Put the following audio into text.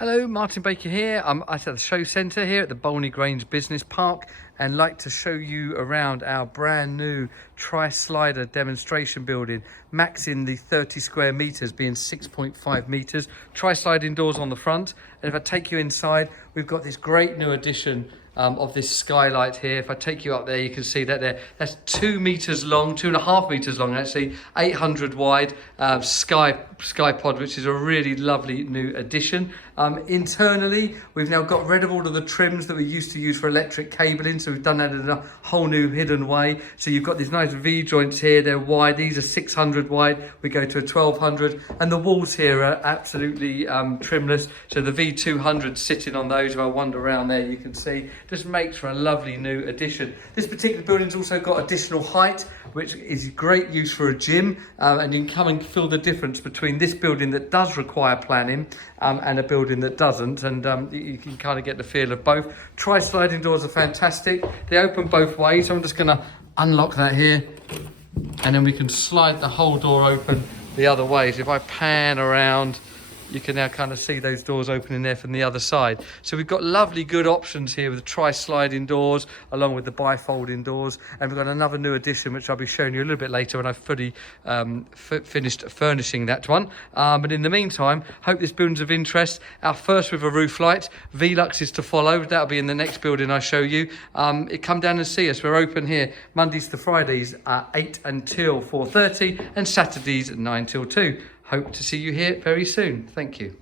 Hello, Martin Baker here. I'm at the show centre here at the Bolney Grange Business Park and like to show you around our brand new tri-slider demonstration building, maxing the 30 square metres, being 6.5 metres, tri-sliding doors on the front. And if I take you inside, we've got this great new addition of this skylight here. If I take you up there, you can see that there. That's 2 meters long, 2.5 meters long actually, 800 wide, Skypod, which is a really lovely new addition. Internally, we've now got rid of all of the trims that we used to use for electric cabling, so we've done that in a whole new hidden way. So you've got these nice V joints here, they're wide, these are 600 wide, we go to a 1200, and the walls here are absolutely trimless, so the V200 sitting on those. If I wander around there, you can see just makes for a lovely new addition. This particular building's also got additional height, which is great use for a gym, and you can come and feel the difference between this building that does require planning and a building that doesn't, and you can kind of get the feel of both. Tri-sliding doors are fantastic. They open both ways, so I'm just going to unlock that here, and then we can slide the whole door open the other way. So if I pan around, you can now kind of see those doors opening there from the other side. So we've got lovely good options here with the tri-sliding doors along with the bi-folding doors, and we've got another new addition which I'll be showing you a little bit later when I've fully finished furnishing that one. But in the meantime, hope this building's of interest. Our first with a roof light, Velux is to follow. That'll be in the next building I show you. Come down and see us. We're open here Mondays to Fridays 8 until 4:30 and Saturdays 9 till 2. Hope to see you here very soon. Thank you.